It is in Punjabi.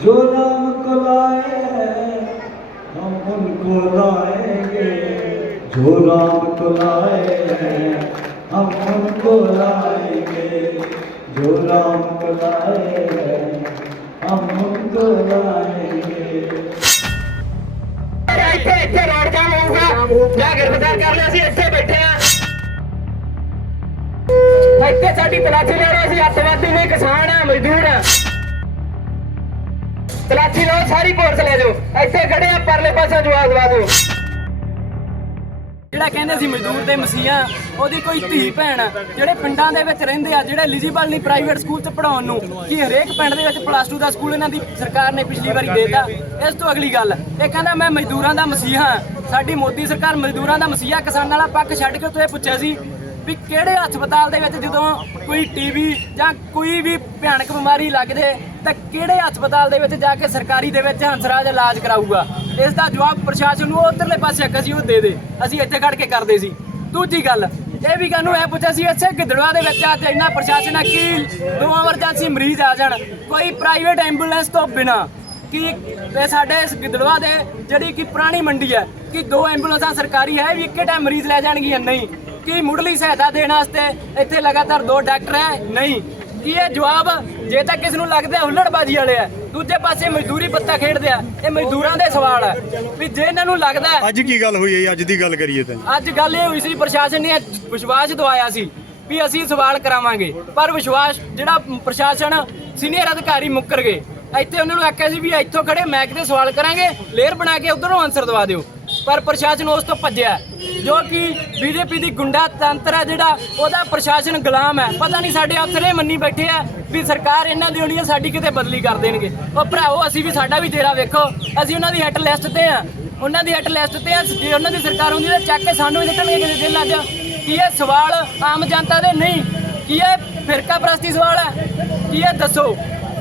जो राम को लाए हम उनको लाएंगे जो राम को लाए हम उनको लाएंगे जो राम को लाए हम उनको लाएंगे ਇੱਥੇ ਇੱਥੇ ਰੋਡ ਜਾਮ ਹੋਊਗਾ ਜਾਂ ਗ੍ਰਿਫਤਾਰ ਕਰ ਲਿਆ ਸੀ ਇੱਥੇ ਬੈਠੇ ਆ ਇੱਥੇ ਸਾਡੀ ਤਲਾਸ਼ੀ ਲੈ ਰਹੇ ਸੀ ਅੱਤਵਾਦੀ ਨੇ ਕਿਸਾਨ ਆ ਮਜ਼ਦੂਰ ਆ ਤਲਾਸ਼ੀ ਲਓ ਸਾਰੀ ਪੁਲਿਸ ਲੈ ਜਾਓ। ਇੱਥੇ ਖੜੇ ਆ ਪਰਲੇ ਪਾਸੇ ਜਵਾਬ ਦਵਾ ਦਿਓ। ਜਿਹੜਾ ਕਹਿੰਦੇ ਸੀ ਮਜ਼ਦੂਰ ਤੇ ਮਸੀਹਾ ਉਹਦੀ ਕੋਈ ਧੀ ਭੈਣ ਆ, ਜਿਹੜੇ ਪਿੰਡਾਂ ਦੇ ਵਿੱਚ ਰਹਿੰਦੇ ਆ ਜਿਹੜੇ ਐਲੀਜੀਬਲ ਨਹੀਂ ਪ੍ਰਾਈਵੇਟ ਸਕੂਲ 'ਚ ਪੜਾਉਣ ਨੂੰ ਕਿ ਹਰੇਕ ਪਿੰਡ ਦੇ ਵਿੱਚ ਪਲੱਸ 2 ਦਾ ਸਕੂਲ ਇਹਨਾਂ ਦੀ ਸਰਕਾਰ ਨੇ ਪਿਛਲੀ ਵਾਰੀ ਦੇਤਾ? ਇਸ ਤੋਂ ਅਗਲੀ ਗੱਲ ਇਹ ਕਹਿੰਦਾ ਮੈਂ ਮਜ਼ਦੂਰਾਂ ਦਾ ਮਸੀਹਾ ਹਾਂ। ਸਾਡੀ ਮੋਦੀ ਸਰਕਾਰ ਮਜ਼ਦੂਰਾਂ ਦਾ ਮਸੀਹਾ ਕਿਸਾਨਾਂ ਵਾਲਾ ਪੱਖ ਛੱਡ ਕੇ ਤੋਂ ਪੁੱਛਿਆ ਸੀ ਵੀ ਕਿਹੜੇ ਹਸਪਤਾਲ ਦੇ ਵਿੱਚ ਜਦੋਂ ਕੋਈ ਟੀਵੀ ਜਾਂ ਕੋਈ ਵੀ ਭਿਆਨਕ ਬਿਮਾਰੀ ਲੱਗਦੇ ਤਾਂ ਕਿਹੜੇ ਹਸਪਤਾਲ ਦੇ ਵਿੱਚ ਜਾ ਕੇ ਸਰਕਾਰੀ ਦੇ ਵਿੱਚ ਹੰਸਰਾਜ ਇਲਾਜ ਕਰਾਊਗਾ? ਇਸ ਦਾ ਜਵਾਬ ਪ੍ਰਸ਼ਾਸਨ ਨੂੰ ਉਧਰਲੇ ਪਾਸੇ ਅੱਗੇ ਸੀ ਉਹ ਦੇ ਦੇ। ਅਸੀਂ ਇੱਥੇ ਖੜ ਕੇ ਕਰਦੇ ਸੀ। ਦੂਜੀ ਗੱਲ, ਇਹ ਵੀ ਕਾਨੂੰ ਇਹ ਪੁੱਛਿਆ ਸੀ, ਇੱਥੇ ਗਿੱਦੜਵਾ ਦੇ ਵਿੱਚ ਅੱਜ ਇੰਨਾ ਪ੍ਰਸ਼ਾਸਨ ਹੈ ਕਿ ਦੋ ਐਮਰਜੈਂਸੀ ਮਰੀਜ਼ ਆ ਜਾਣ। ਕੋਈ ਪ੍ਰਾਈਵੇਟ ਐਂਬੂਲੈਂਸ ਤੋਂ ਬਿਨਾ, ਕਿ ਇਹ ਸਾਡੇ ਇਸ ਗਿੱਦੜਵਾ ਦੇ ਜਿਹੜੀ ਕਿ ਪੁਰਾਣੀ ਮੰਡੀ ਹੈ, ਕਿ ਦੋ ਐਂਬੂਲੈਂਸਾਂ ਸਰਕਾਰੀ ਹੈ ਵੀ ਇੱਕੇ ਟਾਈਮ ਮਰੀਜ਼ ਲੈ ਜਾਣਗੀਆਂ? ਨਹੀਂ। ਕਿ ਮੁੱਢਲੀ ਸਹਾਇਤਾ ਦੇਣ ਵਾਸਤੇ ਇੱਥੇ ਲਗਾਤਾਰ ਦੋ ਡਾਕਟਰ ਹੈ? ਨਹੀਂ। ਕੀ ਇਹ ਜਵਾਬ? ਜੇ ਤਾਂ ਕਿਸ ਨੂੰ ਲੱਗਦਾ ਹੁੱਲੜਬਾਜੀ ਵਾਲੇ ਆ ਦੂਜੇ ਪਾਸੇ ਮਜ਼ਦੂਰੀ ਪੱਤਾ ਖੇਡਦੇ ਆ ਇਹ ਮਜ਼ਦੂਰਾਂ ਦੇ ਸਵਾਲ ਆ। ਵੀ ਜੇ ਇਹਨਾਂ ਨੂੰ ਲੱਗਦਾ ਅੱਜ ਕੀ ਗੱਲ ਹੋਈ ਹੈ ਜੀ? ਅੱਜ ਦੀ ਗੱਲ ਕਰੀਏ ਤਾਂ। ਅੱਜ ਗੱਲ ਇਹ ਹੋਈ ਸੀ ਪ੍ਰਸ਼ਾਸਨ ਨੇ ਵਿਸ਼ਵਾਸ ਦਵਾਇਆ ਸੀ ਵੀ ਅਸੀਂ ਸਵਾਲ ਕਰਾਵਾਂਗੇ ਪਰ ਵਿਸ਼ਵਾਸ ਜਿਹੜਾ ਪ੍ਰਸ਼ਾਸਨ ਸੀਨੀਅਰ ਅਧਿਕਾਰੀ ਮੁੱਕਰ ਗਏ। ਇੱਥੇ ਉਹਨਾਂ ਨੂੰ ਆਖਿਆ ਸੀ ਵੀ ਇੱਥੋਂ ਖੜੇ ਮੈਕ ਦੇ ਸਵਾਲ ਕਰਾਂਗੇ ਲੇਅਰ ਬਣਾ ਕੇ ਉਧਰੋਂ ਆਨਸਰ ਦਵਾ ਦਿਓ। ਪਰ ਪ੍ਰਸ਼ਾਸਨ ਉਸ ਤੋਂ ਭੱਜਿਆ। ਜੋ ਕਿ ਬੀਜੇਪੀ ਦੀ ਗੁੰਡਾ ਤੰਤਰ ਹੈ ਜਿਹੜਾ, ਉਹਦਾ ਪ੍ਰਸ਼ਾਸਨ ਗੁਲਾਮ ਹੈ। ਪਤਾ ਨਹੀਂ ਸਾਡੇ ਅਫਸਰ ਇਹ ਮੰਨੀ ਬੈਠੇ ਆ ਵੀ ਸਰਕਾਰ ਇਹਨਾਂ ਦੀ ਹੋਣੀ ਹੈ ਸਾਡੀ ਕਿਤੇ ਬਦਲੀ ਕਰ ਦੇਣਗੇ। ਉਹ ਭਰਾਓ ਅਸੀਂ ਵੀ ਸਾਡਾ ਵੀ ਤੇਰਾ ਵੇਖੋ। ਅਸੀਂ ਉਹਨਾਂ ਦੀ ਹਿੱਟ ਲਿਸਟ ਤੇ ਆ। ਉਹਨਾਂ ਦੀ ਹਿੱਟ ਲਿਸਟ ਤੇ ਆ, ਜੇ ਉਹਨਾਂ ਦੀ ਸਰਕਾਰ ਹੁੰਦੀ ਤਾਂ ਚੱਕ ਕੇ ਸਾਨੂੰ ਹੀ ਸਿੱਟਣਗੇ ਕਿਸੇ ਦਿਨ ਅੱਜ ਕੀ ਇਹ ਸਵਾਲ ਆਮ ਜਨਤਾ ਦੇ ਨਹੀਂ? ਕੀ ਇਹ ਫਿਰਕਾ ਪ੍ਰਸਤੀ ਸਵਾਲ ਹੈ? ਕੀ ਇਹ ਦੱਸੋ?